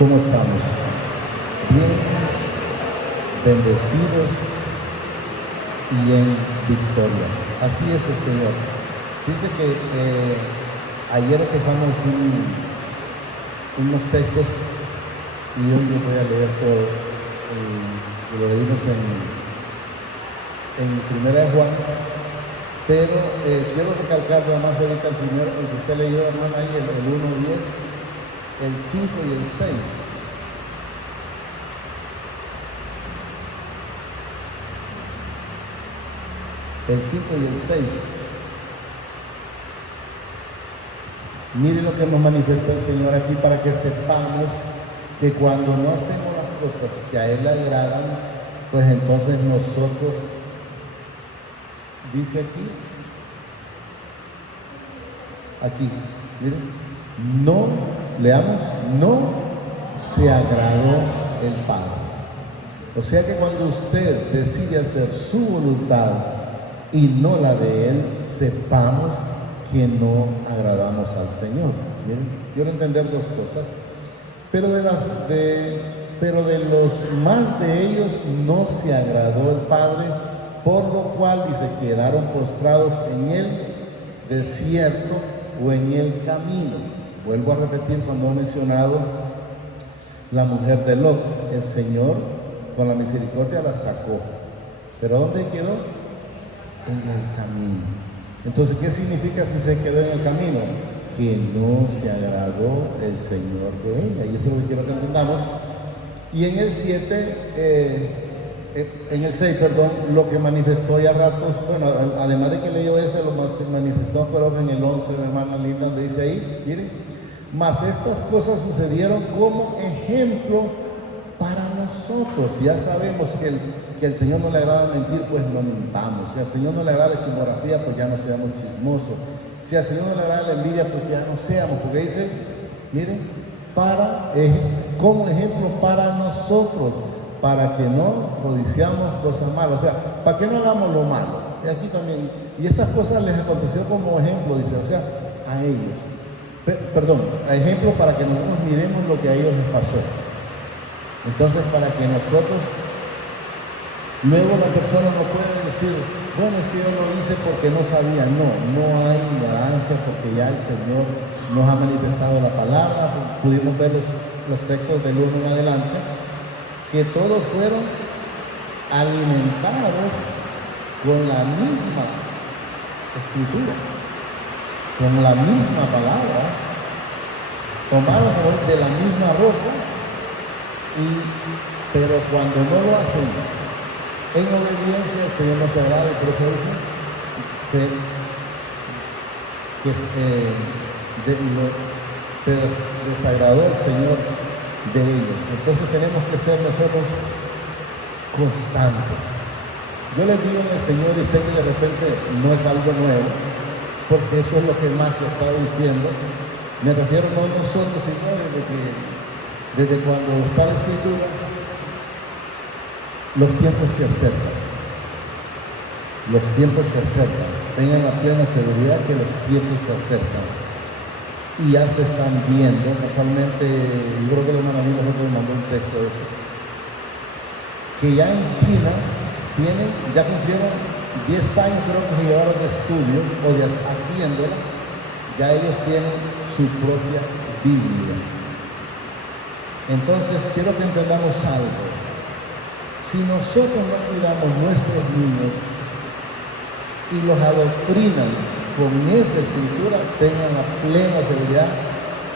¿Cómo estamos? Bien, bendecidos y en victoria. Así es el Señor. Dice que ayer empezamos unos textos y hoy los voy a leer todos. Lo leímos en Primera de Juan, pero quiero recalcar nada más ahorita el primero, el que usted leyó, hermano, ahí, el 1:10, el 5 y el 6. El 5 y el 6. Mire lo que nos manifiesta el Señor aquí para que sepamos que cuando no hacemos las cosas que a Él le agradan, pues entonces nosotros, dice aquí, miren, no, leamos, no se agradó el Padre. O sea que cuando usted decide hacer su voluntad y no la de Él, sepamos que no agradamos al Señor. Miren, quiero entender dos cosas, pero de los más de ellos no se agradó el Padre, por lo cual, dice, quedaron postrados en el desierto o en el camino. Vuelvo a repetir cuando he mencionado la mujer de Lot. El Señor con la misericordia la sacó, pero ¿dónde quedó? En el camino. Entonces, ¿qué significa si se quedó en el camino? Que no se agradó el Señor de ella, y eso es lo que quiero que entendamos. Y en el 6, lo que manifestó ya ratos, bueno, además de que leyó ese, lo más manifestó, creo que en el 11, hermana linda, donde dice ahí, miren, mas estas cosas sucedieron como ejemplo para nosotros. Ya sabemos que el Señor no le agrada mentir, pues no mintamos. Si al Señor no le agrada la chismografía, pues ya no seamos chismosos. Si al Señor no le agrada la envidia, pues ya no seamos, porque dice, miren, como ejemplo para nosotros, para que no codiciamos cosas malas, o sea, para que no hagamos lo malo. Y aquí también, y estas cosas les aconteció como ejemplo, dice, o sea, a ellos. A ejemplo para que nosotros miremos lo que a ellos les pasó. Entonces, para que nosotros, luego la persona no puede decir, bueno, es que yo lo hice porque no sabía. No hay ignorancia, porque ya el Señor nos ha manifestado la palabra. Pudimos ver los textos del 1 en adelante, que todos fueron alimentados con la misma escritura, con la misma palabra, tomados de la misma roca, pero cuando no lo hacen en obediencia, el Señor no se agrada, y por eso dice se desagradó el Señor de ellos. Entonces tenemos que ser nosotros constantes. Yo les digo en el Señor, y sé que de repente no es algo nuevo, porque eso es lo que más se ha estado diciendo. Me refiero no a nosotros, sino desde cuando está la Escritura, los tiempos se acercan. Los tiempos se acercan. Tengan la plena seguridad que los tiempos se acercan. Y ya se están viendo. Casualmente, yo creo que la hermana Linda me mandó un texto de eso. Que ya en China ya cumplieron 10 años, creo que se llevaron de estudio o de haciéndolo. Ya ellos tienen su propia Biblia. Entonces, quiero que entendamos algo. Si nosotros no cuidamos nuestros niños y los adoctrinan con esa escritura, tengan la plena seguridad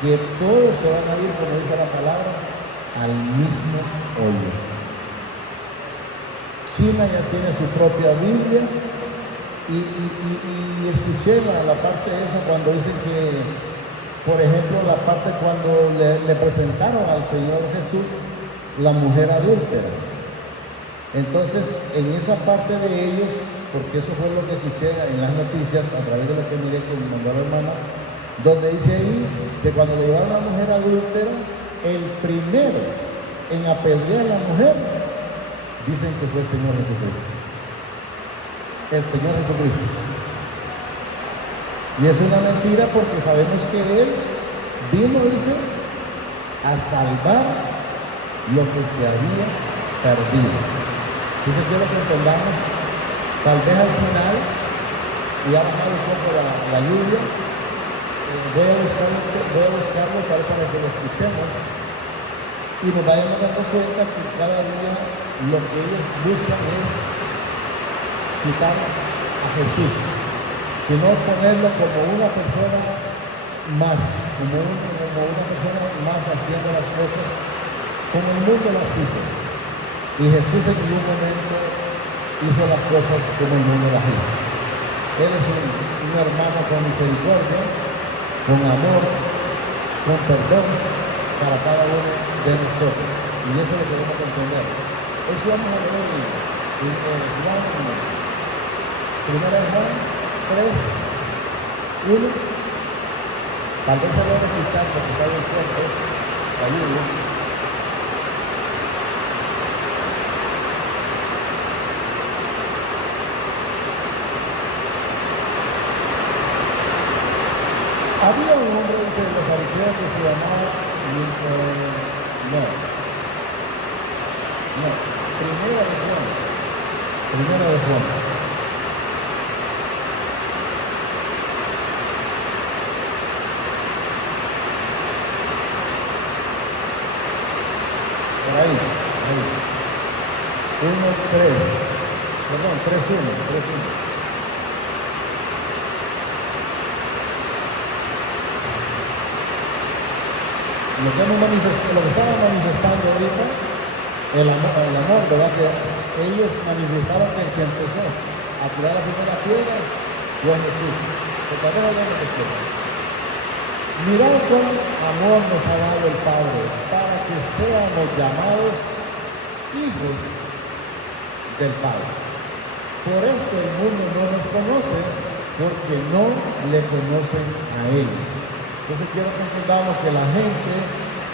que todos se van a ir, como dice la palabra, al mismo hoyo. China ya tiene su propia Biblia y escuché la parte esa cuando dicen que, por ejemplo, la parte cuando le presentaron al Señor Jesús la mujer adúltera. Entonces, en esa parte de ellos, porque eso fue lo que escuché en las noticias, a través de lo que miré que me mandó la hermana, donde dice ahí que cuando le llevaron a la mujer adúltera, el primero en apedrear a la mujer, dicen que fue el Señor Jesucristo. El Señor Jesucristo. Y es una mentira, porque sabemos que Él vino, dice, a salvar lo que se había perdido. Entonces quiero que entendamos, tal vez al final, y ha bajado un poco la lluvia, voy a buscarlo para que lo escuchemos y nos vayamos dando cuenta que cada día lo que ellos buscan es quitar a Jesús, sino ponerlo como una persona más, como una persona más haciendo las cosas como el mundo las hizo. Y Jesús en ningún momento hizo las cosas como el mundo las hizo. Él es un hermano con misericordia, con amor, con perdón para cada uno de nosotros. Y eso es lo que debemos entender. Eso vamos a leer en Juan, primera de Juan 3, 1. Tal vez se lo van a escuchar porque está bien fuerte la lluvia. Había un hombre, dice, de los fariseos que se llamaba Primera de Juan. Por ahí. 3:1. Lo que estaban manifestando ahorita, el amor, ¿verdad? Que ellos manifestaron que el que empezó a tirar la primera piedra fue Jesús. Porque a ver, mirad cuán amor nos ha dado el Padre para que seamos llamados hijos del Padre. Por esto el mundo no nos conoce, porque no le conocen a Él. Entonces quiero que entendamos que la gente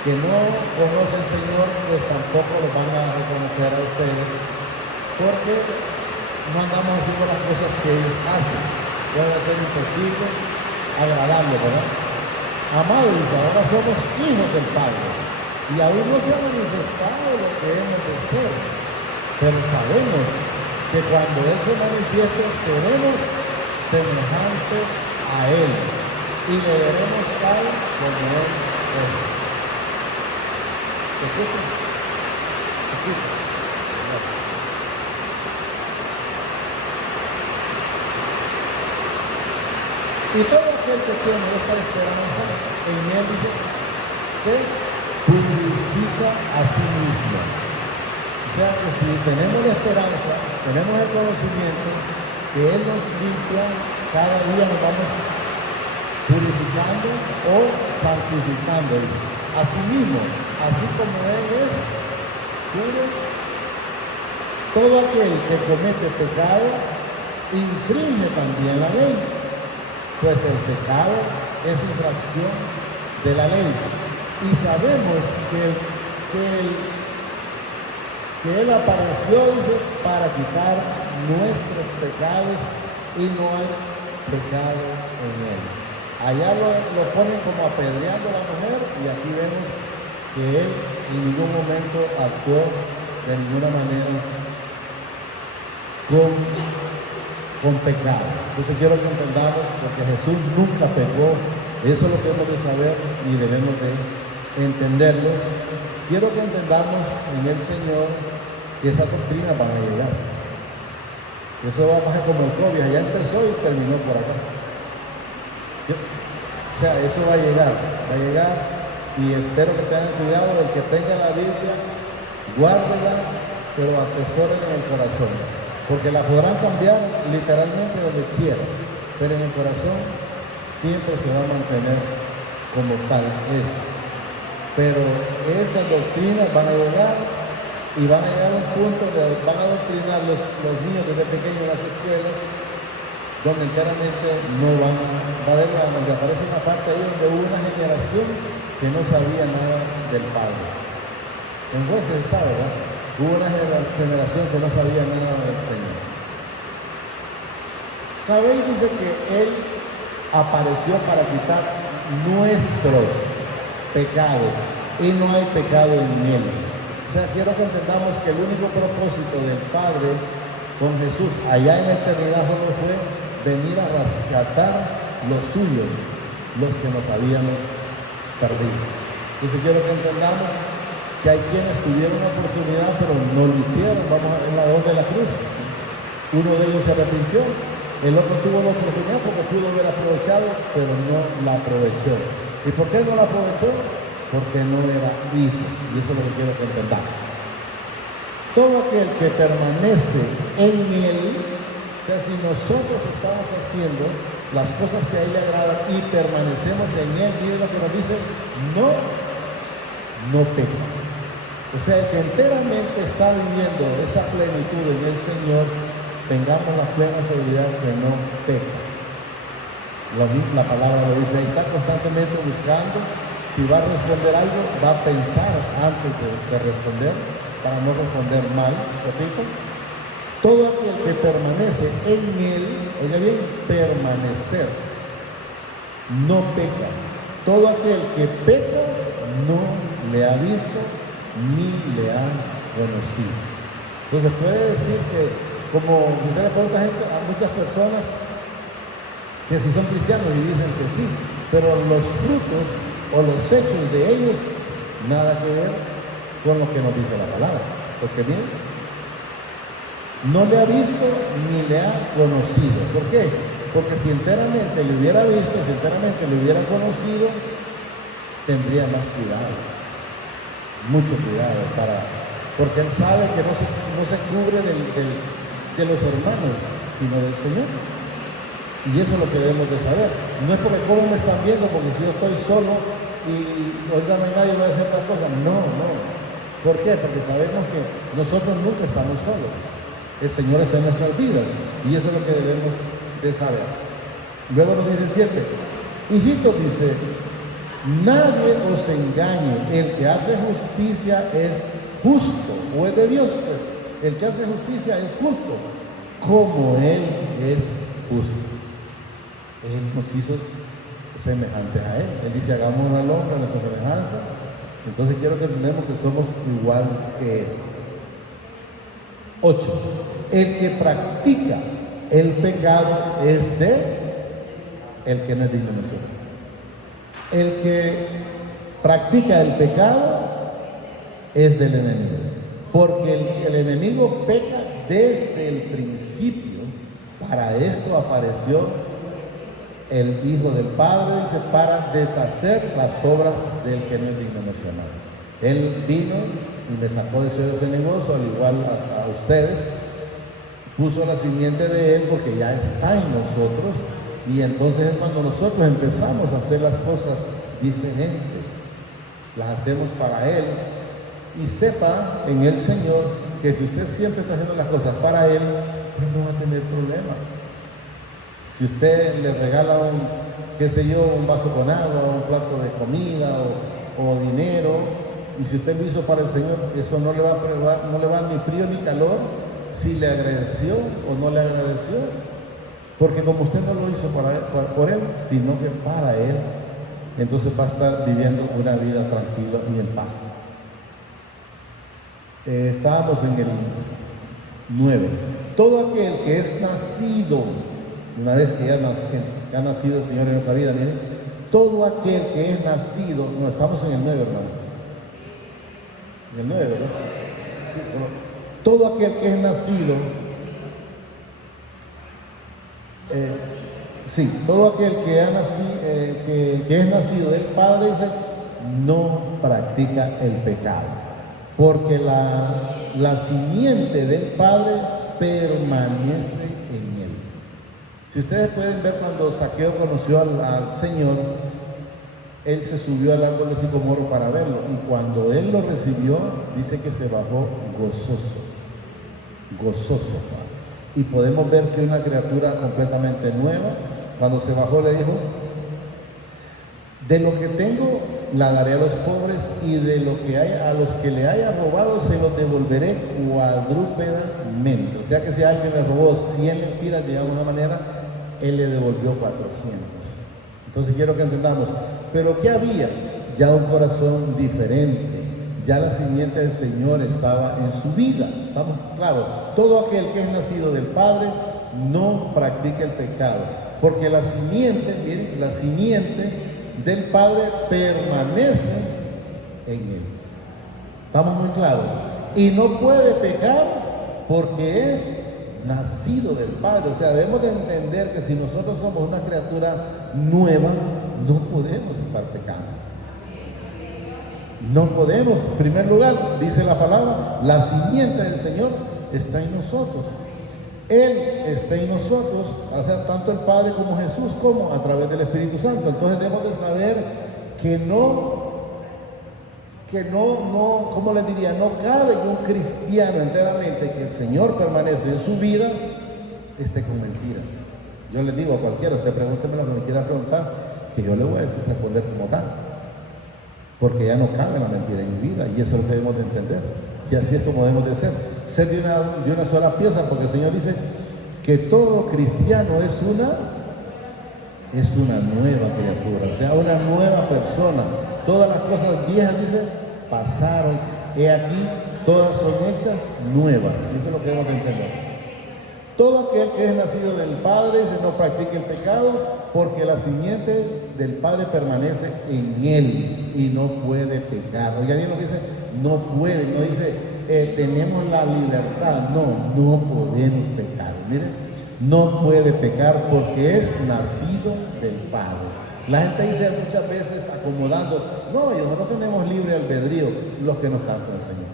que no conoce al Señor, pues tampoco lo van a reconocer a ustedes, porque no andamos haciendo las cosas que ellos hacen. Puede ser imposible agradable, ¿verdad? Amados, dice, ahora somos hijos del Padre, y aún no se ha manifestado lo que hemos de ser, pero sabemos que cuando Él se manifieste, seremos semejantes a Él, y le veremos tal como Él es. ¿Se escucha? Y todo aquel que tiene esta esperanza en Él, dice, se purifica a sí mismo. O sea que si tenemos la esperanza, tenemos el conocimiento que Él nos limpia, cada día nos vamos purificando o santificando a sí mismo, así como Él es puro. Todo aquel que comete pecado infringe también la ley, pues el pecado es infracción de la ley. Y sabemos que Él apareció, dice, para quitar nuestros pecados, y no hay pecado en Él. Allá lo ponen como apedreando a la mujer, y aquí vemos que Él en ningún momento actuó de ninguna manera con pecado. Entonces quiero que entendamos, porque Jesús nunca pecó. Eso es lo que hemos de saber y debemos de entenderlo. Quiero que entendamos en el Señor que esas doctrinas van a llegar. Eso va a pasar como el COVID, allá empezó y terminó por acá. O sea, eso va a llegar, y espero que tengan cuidado. El que tenga la Biblia, guárdela, pero atesórenla en el corazón, porque la podrán cambiar literalmente donde quieran, pero en el corazón siempre se va a mantener como tal es. Pero esas doctrinas van a llegar, y van a llegar a un punto donde van a adoctrinar los niños desde pequeños en las escuelas, donde enteramente no va a haber, donde aparece una parte ahí donde hubo una generación que no sabía nada del Padre. En Jueces está, ¿verdad? Hubo una generación que no sabía nada del Señor. ¿Sabéis? Dice que Él apareció para quitar nuestros pecados. y no hay pecado en él. O sea, quiero que entendamos que el único propósito del Padre con Jesús allá en la eternidad solo fue venir a rescatar los suyos, los que nos habíamos perdido. Entonces quiero que entendamos que hay quienes tuvieron la oportunidad pero no lo hicieron. Vamos a ver el ladrón de la cruz. Uno de ellos se arrepintió, el otro tuvo la oportunidad porque pudo haber aprovechado, pero no la aprovechó. ¿Y por qué no la aprovechó? Porque no era hijo. Y eso es lo que quiero que entendamos. Todo aquel que permanece en él, o sea, si nosotros estamos haciendo las cosas que a él le agradan y permanecemos en él, miren lo que nos dice, no peca. O sea, el que enteramente está viviendo esa plenitud en el Señor, tengamos la plena seguridad que no peca. La palabra lo dice, está constantemente buscando. Si va a responder algo, va a pensar antes de responder, para no responder mal. Repito, todo aquel que permanece en él, oiga bien, permanecer, no peca. Todo aquel que peca no le ha visto ni le ha conocido. Entonces puede decir que, como usted le pregunta a muchas personas que si son cristianos y dicen que sí, pero los frutos o los hechos de ellos nada que ver con lo que nos dice la palabra. Porque miren, no le ha visto ni le ha conocido. ¿Por qué? Porque si enteramente le hubiera visto, si enteramente le hubiera conocido, tendría más cuidado, mucho cuidado, porque él sabe que no se cubre de los hermanos, sino del Señor. Y eso es lo que debemos de saber. No es porque cómo me están viendo, porque si yo estoy solo y ahorita no hay nadie, voy a hacer tal cosa. No. ¿Por qué? Porque sabemos que nosotros nunca estamos solos. El Señor está en nuestras vidas. Y eso es lo que debemos de saber. Luego nos dice 7. Hijitos, dice, nadie os engañe. El que hace justicia es justo. O es de Dios, pues. El que hace justicia es justo, como Él es justo. Él nos hizo semejantes a Él. Él dice, hagamos al hombre a nuestra semejanza. Entonces quiero que entendamos que somos igual que Él. 8. El que practica el pecado es de el que no es digno de nosotros. El que practica el pecado es del enemigo. Porque el enemigo peca desde el principio. Para esto apareció el Hijo del Padre, dice, para deshacer las obras del que no es digno de ser llamado. Él vino y le sacó de su cenegoso, al igual a ustedes, puso la simiente de Él porque ya está en nosotros, y entonces es cuando nosotros empezamos a hacer las cosas diferentes, las hacemos para Él, y sepa en el Señor que si usted siempre está haciendo las cosas para Él, pues no va a tener problema. Si usted le regala un vaso con agua, un plato de comida o dinero, y si usted lo hizo para el Señor, eso no le va a dar ni frío ni calor si le agradeció o no le agradeció. Porque como usted no lo hizo por Él, sino que para Él, entonces va a estar viviendo una vida tranquila y en paz. Estábamos en el 9. Todo aquel que es nacido, una vez que ya ha nacido el Señor en nuestra vida, miren, todo aquel que es nacido, no, estamos en el 9, hermano. En el 9, ¿verdad? Sí, no. Todo aquel que es nacido, todo aquel que es nacido del Padre, dice, no practica el pecado. Porque la simiente del Padre permanece en él. Si ustedes pueden ver, cuando Zaqueo conoció al Señor, él se subió al árbol de sicomoro para verlo, y cuando él lo recibió, dice que se bajó gozoso. Y podemos ver que una criatura completamente nueva, cuando se bajó le dijo, de lo que tengo la daré a los pobres, y de lo que a los que le haya robado se lo devolveré cuadrúpedamente. O sea que si alguien le robó 100 lempiras, digamos de una manera, él le devolvió 400. Entonces quiero que entendamos, pero ¿qué había? ya un corazón diferente, ya la simiente del Señor estaba en su vida. Estamos claros, todo aquel que es nacido del Padre no practica el pecado, porque la simiente, miren, la simiente del Padre permanece en él. Estamos muy claros. Y no puede pecar porque es nacido del Padre. O sea, debemos de entender que si nosotros somos una criatura nueva, no podemos estar pecando. No podemos. En primer lugar, dice la palabra, la simiente del Señor está en nosotros. Él está en nosotros, o sea, tanto el Padre como Jesús, como a través del Espíritu Santo. Entonces debemos de saber que ¿cómo les diría? No cabe que un cristiano enteramente, que el Señor permanece en su vida, esté con mentiras. Yo les digo a cualquiera, usted pregúnteme lo que me quiera preguntar, que yo le voy a decir, responder como tal. Porque ya no cabe la mentira en mi vida, y eso es lo que debemos de entender. Y así es como debemos de ser de una sola pieza, porque el Señor dice que todo cristiano es una nueva criatura, o sea, una nueva persona. Todas las cosas viejas, dice, pasaron, he aquí, todas son hechas nuevas. Eso es lo que debemos de entender. Todo aquel que es nacido del Padre se no practica el pecado, porque la simiente del Padre permanece en él y no puede pecar. Oiga bien lo que dice, no puede, no dice tenemos la libertad, no podemos pecar. Miren, no puede pecar porque es nacido del Padre. La gente dice muchas veces acomodando, no, nosotros tenemos libre albedrío, los que no están con el Señor.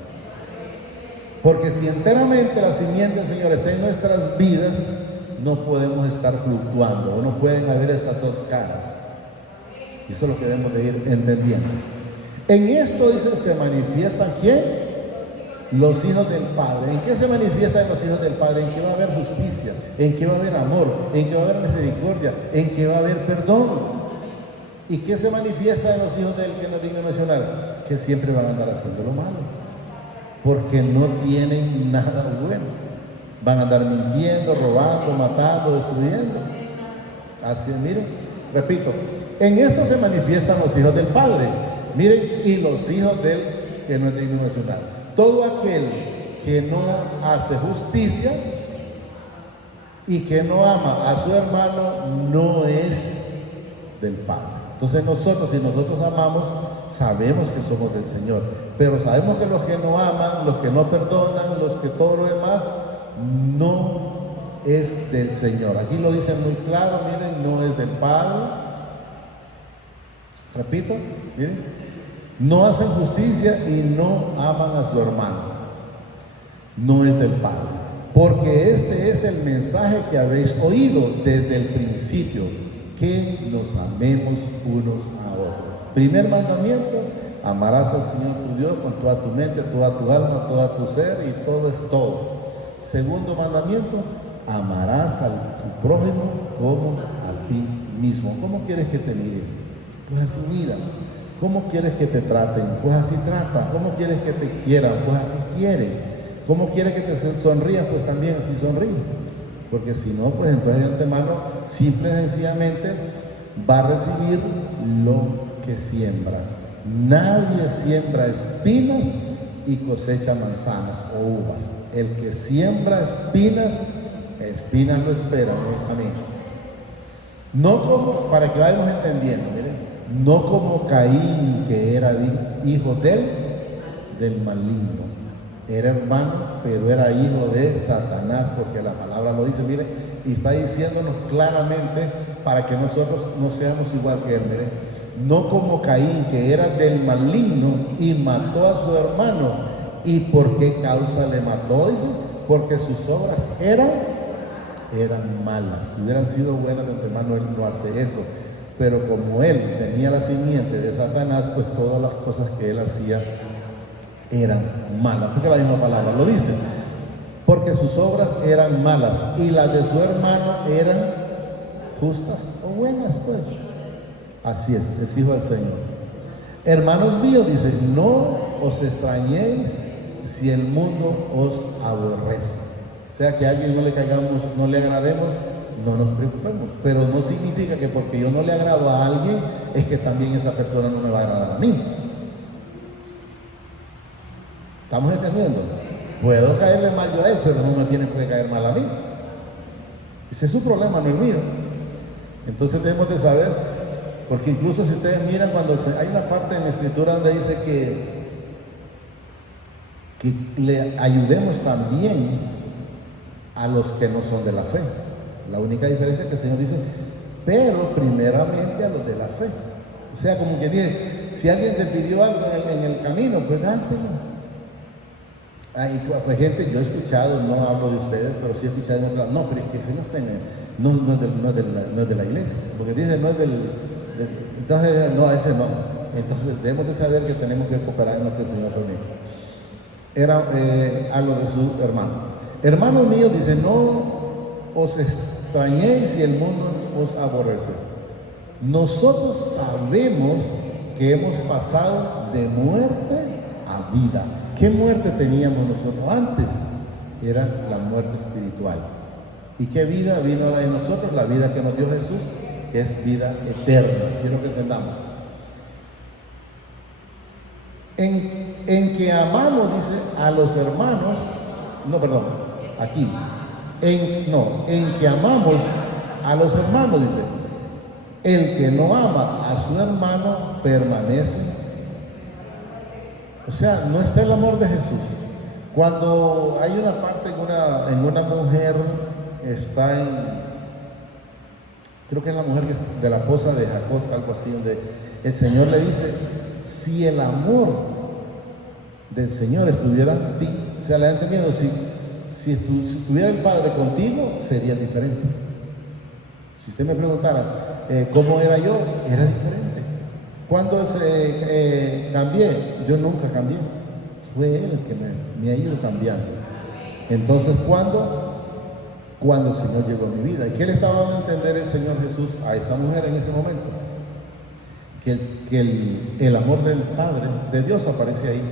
Porque si enteramente la simiente del Señor está en nuestras vidas, no podemos estar fluctuando, o no pueden haber esas dos caras. Eso es lo que debemos de ir entendiendo. En esto, dice, se manifiestan ¿quién? Los hijos del Padre. ¿En qué se manifiestan los hijos del Padre? En que va a haber justicia, en que va a haber amor, en que va a haber misericordia, en que va a haber perdón. ¿Y qué se manifiesta en los hijos del que no digno mencionar? Que siempre van a andar haciendo lo malo, porque no tienen nada bueno. Van a andar mintiendo, robando, matando, destruyendo. Así es, miren, repito, en esto se manifiestan los hijos del Padre. Miren, y los hijos del que no es digno mencionar. Todo aquel que no hace justicia y que no ama a su hermano no es del Padre. Entonces si nosotros amamos, sabemos que somos del Señor, pero sabemos que los que no aman, los que no perdonan, los que todo lo demás, no es del Señor. Aquí lo dice muy claro, miren, no es del Padre. Repito, miren, no hacen justicia y no aman a su hermano. No es del Padre, porque este es el mensaje que habéis oído desde el principio, que nos amemos unos a otros. Primer mandamiento, amarás al Señor tu Dios con toda tu mente, toda tu alma, todo tu ser, y todo es todo. Segundo mandamiento, amarás a tu prójimo como a ti mismo. ¿Cómo quieres que te miren? Pues así mira. ¿Cómo quieres que te traten? Pues así trata. ¿Cómo quieres que te quieran? Pues así quiere. ¿Cómo quieres que te sonrían? Pues también así sonríe. Porque si no, pues entonces de antemano, simple y sencillamente, va a recibir lo que siembra. Nadie siembra espinas y cosecha manzanas o uvas. El que siembra espinas lo espera en el camino. No como, para que vayamos entendiendo, miren, no como Caín, que era hijo del maligno. Era hermano, pero era hijo de Satanás, porque la palabra lo dice, mire, y está diciéndonos claramente para que nosotros no seamos igual que él, mire. No como Caín, que era del maligno y mató a su hermano. ¿Y por qué causa le mató? Dice, porque sus obras eran malas. Si hubieran sido buenas de antemano, él no hace eso. Pero como él tenía la simiente de Satanás, pues todas las cosas que él hacía eran malas, porque la misma palabra lo dice, porque sus obras eran malas y las de su hermano eran justas o buenas, pues. Así es hijo del Señor. Hermanos míos, dice, no os extrañéis si el mundo os aborrece. O sea, que a alguien no le caigamos, no le agrademos, no nos preocupemos. Pero no significa que porque yo no le agrado a alguien, es que también esa persona no me va a agradar a mí. ¿Estamos entendiendo? Puedo caerle mal yo a él, pero no me tiene que caer mal a mí. Ese es su problema, no el mío. Entonces debemos de saber, porque incluso si ustedes miran hay una parte en la escritura donde dice que le ayudemos también a los que no son de la fe. La única diferencia es que el Señor dice, pero primeramente a los de la fe. O sea, como que dice, si alguien te pidió algo en el camino, pues dáselo. Pues gente, yo he escuchado, no hablo de ustedes, pero sí he escuchado en otro lado, no, pero es que ese no está no es de la iglesia, porque dice no es entonces no, ese no. Entonces debemos de saber que tenemos que cooperar en lo que el Señor permite. Era algo de su hermano. Hermano mío, dice, no os extrañéis si el mundo os aborrece. Nosotros sabemos que hemos pasado de muerte a vida. ¿Qué muerte teníamos nosotros antes? Era la muerte espiritual. ¿Y qué vida vino ahora de nosotros? La vida que nos dio Jesús, que es vida eterna. Quiero que entendamos. En que amamos, dice, a los hermanos, en que amamos a los hermanos, dice, el que no ama a su hermano permanece. O sea, no está el amor de Jesús. Cuando hay una parte en una mujer, creo que es la mujer de la esposa de Jacob, algo así, donde el Señor le dice, si el amor del Señor estuviera en ti, o sea, le ha entendido, si estuviera el Padre contigo, sería diferente. Si usted me preguntara cómo era yo, era diferente. Cuando cambié, yo nunca cambié, fue Él el que me ha ido cambiando. Entonces, cuando el Señor llegó a mi vida, ¿y qué le estaba dando a entender el Señor Jesús a esa mujer en ese momento? Que el amor del Padre, de Dios aparece ahí.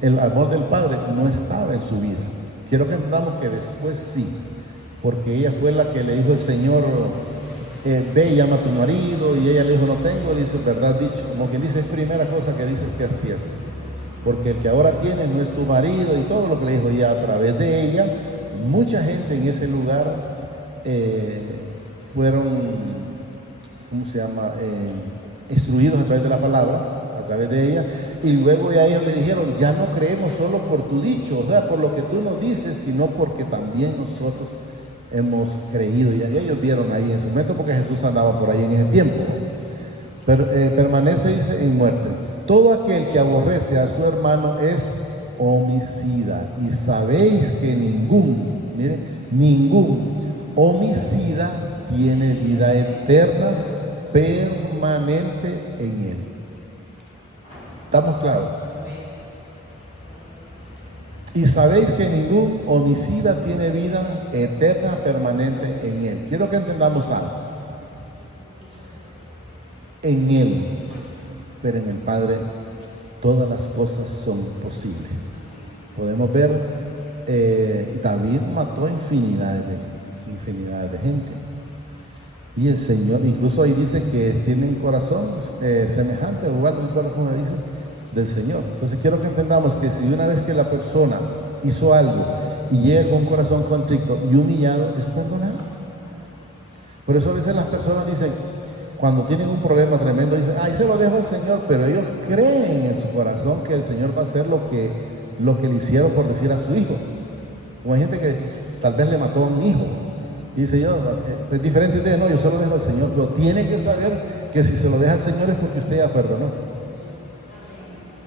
El amor del Padre no estaba en su vida. Quiero que entendamos que después sí, porque ella fue la que le dijo el Señor, ve y llama a tu marido, y ella le dijo, no tengo, le dice, verdad dicho, como quien dice, es primera cosa que dice que es cierto, porque el que ahora tiene no es tu marido, y todo lo que le dijo, y a través de ella, mucha gente en ese lugar fueron, instruidos a través de la palabra, a través de ella, y luego ya ellos le dijeron, ya no creemos solo por tu dicho, o sea, por lo que tú nos dices, sino porque también nosotros hemos creído. Y ellos vieron ahí en ese momento, porque Jesús andaba por ahí en ese tiempo. Pero permanece, dice, en muerte. Todo aquel que aborrece a su hermano es homicida. Y sabéis que ningún homicida tiene vida eterna permanente en él. ¿Estamos claros? Y sabéis que ningún homicida tiene vida eterna permanente en él. Quiero que entendamos algo. En él, pero en el Padre, todas las cosas son posibles. Podemos ver, David mató infinidad de gente. Y el Señor, incluso ahí dice que tiene un corazón semejante, o igual un corazón, dice, del Señor. Entonces quiero que entendamos que si una vez que la persona hizo algo y llega con un corazón contrito y humillado, es perdonado. Por eso a veces las personas dicen, cuando tienen un problema tremendo, dicen, ay, se lo dejo al Señor, pero ellos creen en su corazón que el Señor va a hacer lo que le hicieron, por decir, a su hijo. Como hay gente que tal vez le mató a un hijo y dice, yo, es diferente de no, yo se lo dejo al Señor, pero tiene que saber que si se lo deja al Señor es porque usted ya perdonó.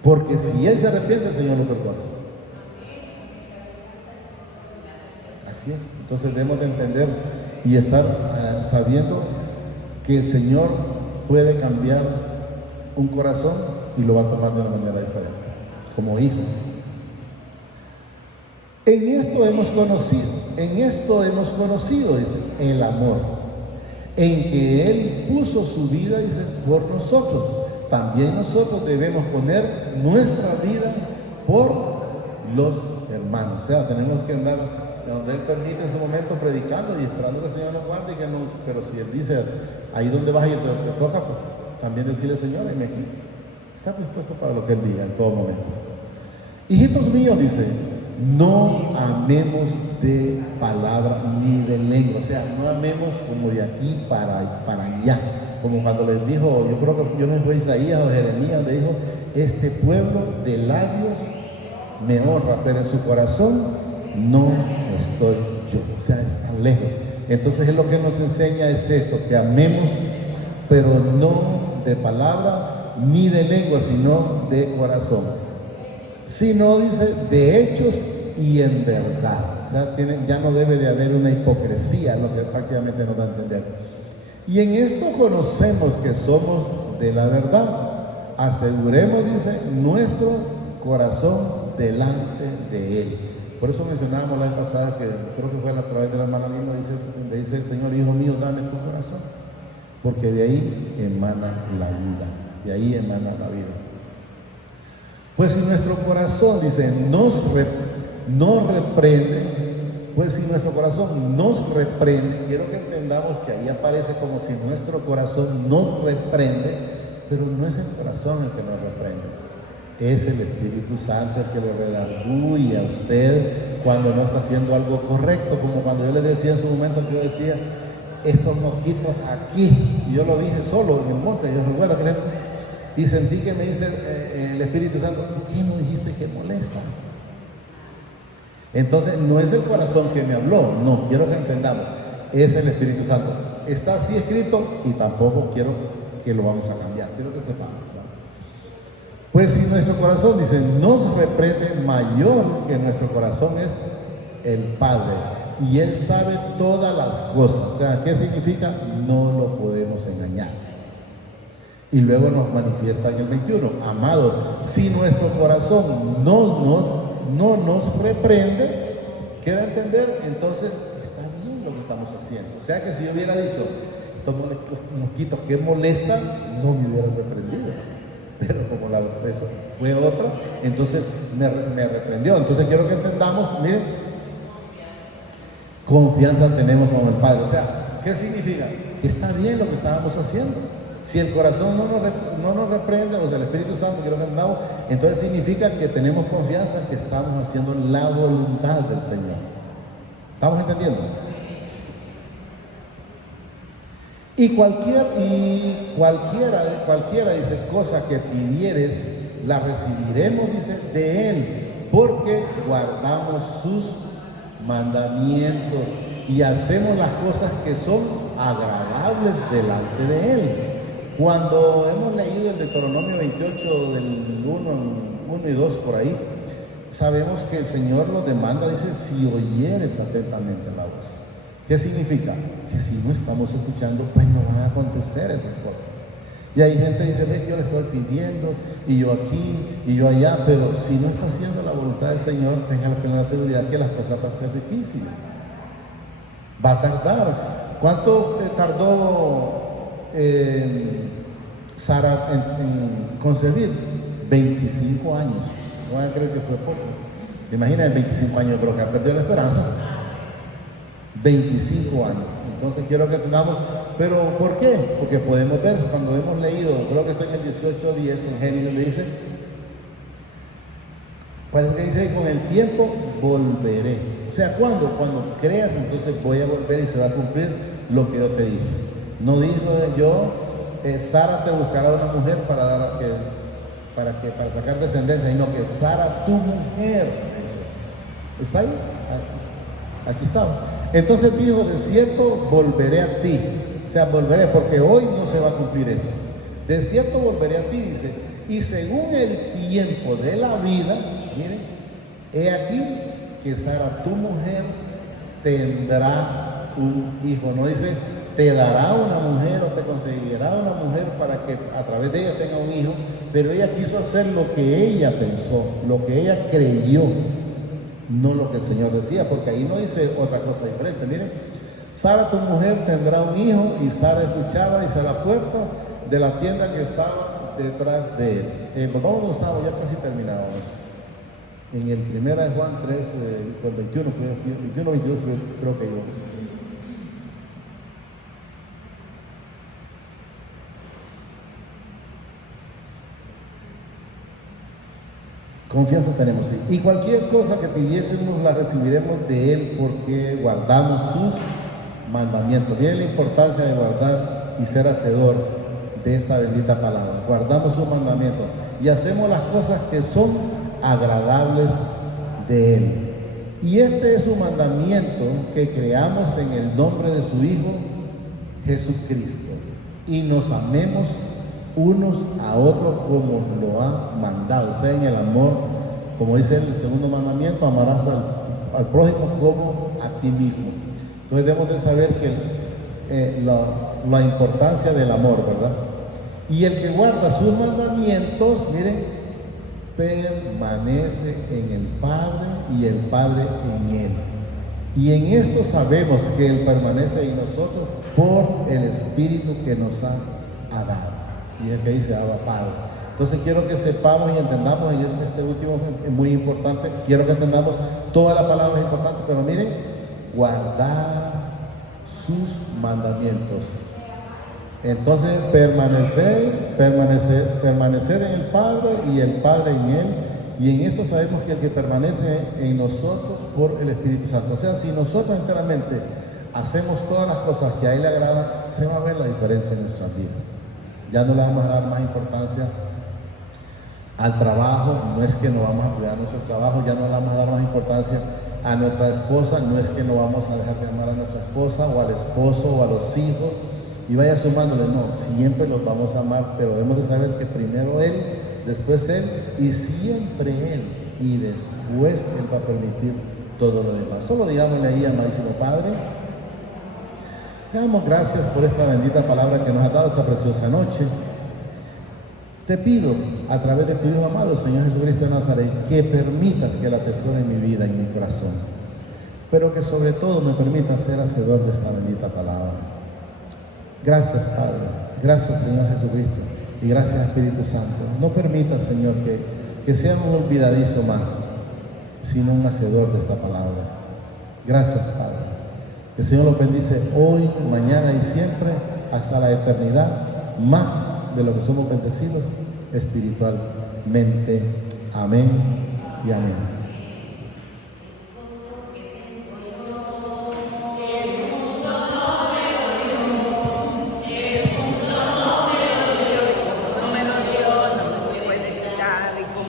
Porque si él se arrepiente, el Señor lo perdona. Así es. Entonces debemos de entender y estar sabiendo que el Señor puede cambiar un corazón y lo va a tomar de una manera diferente, como hijo. En esto hemos conocido, dice, el amor, en que Él puso su vida, dice, por nosotros. También nosotros debemos poner nuestra vida por los hermanos. O sea, tenemos que andar donde Él permite en su momento predicando y esperando que el Señor nos guarde, y que no, pero si Él dice, ahí donde vas y te toca, pues también decirle, Señor, heme aquí. Está dispuesto para lo que Él diga en todo momento. Hijitos míos, dice, no amemos de palabra ni de lengua, o sea, no amemos como de aquí para allá, como cuando les dijo, yo creo que yo no fue Isaías o Jeremías, le dijo, este pueblo de labios me honra, pero en su corazón no estoy yo, o sea, está lejos. Entonces lo que nos enseña es esto, que amemos, pero no de palabra ni de lengua, sino de corazón. Sino, dice, de hechos y en verdad. O sea, ya no debe de haber una hipocresía, lo que prácticamente nos da a entender. Y en esto conocemos que somos de la verdad. Aseguremos, dice, nuestro corazón delante de Él. Por eso mencionábamos la vez pasada, que creo que fue a través de la hermana Lima, dice el Señor, hijo mío, dame tu corazón, porque de ahí emana la vida, de ahí emana la vida. Pues si nuestro corazón, dice, nos reprende, pues si nuestro corazón nos reprende, quiero que entendamos que ahí aparece como si nuestro corazón nos reprende, pero no es el corazón el que nos reprende, es el Espíritu Santo el que le redarguye a usted cuando no está haciendo algo correcto, como cuando yo le decía en su momento, que yo decía, estos mosquitos aquí, y yo lo dije solo en el monte, yo recuerdo que y sentí que me dice el Espíritu Santo, ¿por qué no dijiste que molesta? Entonces no es el corazón que me habló, no, quiero que entendamos, es el Espíritu Santo. Está así escrito y tampoco quiero que lo vamos a cambiar, quiero que sepamos, ¿vale? Pues si nuestro corazón, dice, nos reprende, mayor que nuestro corazón es el Padre, y Él sabe todas las cosas. O sea, ¿qué significa? No lo podemos engañar. Y luego nos manifiesta en el 21, amado, si nuestro corazón no nos reprende, ¿queda a entender? Entonces está bien lo que estamos haciendo. O sea que si yo hubiera dicho, estos mosquitos que molestan, no me hubieran reprendido. Pero como eso fue otro, entonces me reprendió. Entonces quiero que entendamos, miren, confianza tenemos con el Padre. O sea, ¿qué significa? Que está bien lo que estábamos haciendo. Si el corazón no nos reprende, o sea, el Espíritu Santo, quiero que andamos, entonces significa que tenemos confianza que estamos haciendo la voluntad del Señor. ¿Estamos entendiendo? Y cualquiera, dice, cosa que pidieres, la recibiremos, dice, de Él, porque guardamos sus mandamientos y hacemos las cosas que son agradables delante de Él. Cuando hemos leído el Deuteronomio 28 del 1 y 2 por ahí, sabemos que el Señor nos demanda, dice, si oyeres atentamente la voz. ¿Qué significa? Que si no estamos escuchando, pues no van a acontecer esas cosas. Y hay gente que dice, ves que yo le estoy pidiendo, y yo aquí, y yo allá, pero si no está haciendo la voluntad del Señor, tenga la plena seguridad que las cosas van a ser difíciles. Va a tardar. ¿Cuánto tardó Sara en concebir? 25 años. No van a creer que fue poco. Imagínense, 25 años, creo que ha perdido la esperanza. 25 años. Entonces quiero que entendamos, pero ¿por qué? Porque podemos ver, cuando hemos leído, creo que está en el 18:10 en Génesis, donde dice, parece que dice, con el tiempo volveré. O sea, ¿cuándo? Cuando creas, entonces voy a volver y se va a cumplir lo que yo te dije. No dijo yo, Sara te buscará una mujer para sacar descendencia, sino que Sara, tu mujer, ¿está ahí? Aquí está. Entonces dijo, de cierto volveré a ti. O sea, volveré, porque hoy no se va a cumplir eso. De cierto volveré a ti, dice, y según el tiempo de la vida, miren, he aquí que Sara, tu mujer, tendrá un hijo. No dice, te dará una mujer o te conseguirá una mujer para que a través de ella tenga un hijo, pero ella quiso hacer lo que ella pensó, lo que ella creyó, no lo que el Señor decía, porque ahí no dice otra cosa diferente. Miren, Sara, tu mujer, tendrá un hijo, y Sara escuchaba y a la puerta de la tienda que estaba detrás de él. Pues vamos, Gustavo, ya casi terminábamos. En el 1 de Juan 3, por 21, 22, creo que íbamos. Confianza tenemos, sí. Y cualquier cosa que pidiésemos la recibiremos de Él porque guardamos sus mandamientos. Miren la importancia de guardar y ser hacedor de esta bendita palabra. Guardamos sus mandamientos y hacemos las cosas que son agradables de Él. Y este es su mandamiento, que creamos en el nombre de su Hijo Jesucristo y nos amemos unos a otros como lo ha mandado. O sea, en el amor, como dice el segundo mandamiento, amarás al prójimo como a ti mismo. Entonces debemos de saber que la importancia del amor, ¿verdad? Y el que guarda sus mandamientos, miren, permanece en el Padre y el Padre en él. Y en esto sabemos que Él permanece en nosotros por el Espíritu que nos ha dado. Y es el que dice Abba Padre. Entonces quiero que sepamos y entendamos, y este último es muy importante, quiero que entendamos, toda la palabra es importante, pero miren, guardar sus mandamientos. Entonces permanecer en el Padre y el Padre en Él. Y en esto sabemos que el que permanece en nosotros por el Espíritu Santo. O sea, si nosotros enteramente hacemos todas las cosas que a Él le agradan, se va a ver la diferencia en nuestras vidas. Ya no le vamos a dar más importancia al trabajo, no es que no vamos a cuidar nuestros trabajos, ya no le vamos a dar más importancia a nuestra esposa, no es que no vamos a dejar de amar a nuestra esposa o al esposo o a los hijos, y vaya sumándole, no, siempre los vamos a amar, pero debemos de saber que primero Él, después Él y siempre Él, y después Él va a permitir todo lo demás. Solo digámosle ahí, amadísimo Padre, te damos gracias por esta bendita palabra que nos ha dado esta preciosa noche. Te pido, a través de tu Hijo amado, Señor Jesucristo de Nazaret, que permitas que la atesore en mi vida y en mi corazón, pero que sobre todo me permitas ser hacedor de esta bendita palabra. Gracias, Padre. Gracias, Señor Jesucristo. Y gracias, Espíritu Santo. No permitas, Señor, que sea un olvidadizo más, sino un hacedor de esta palabra. Gracias, Padre. El Señor los bendice hoy, mañana y siempre, hasta la eternidad, más de lo que somos bendecidos espiritualmente. Amén y amén.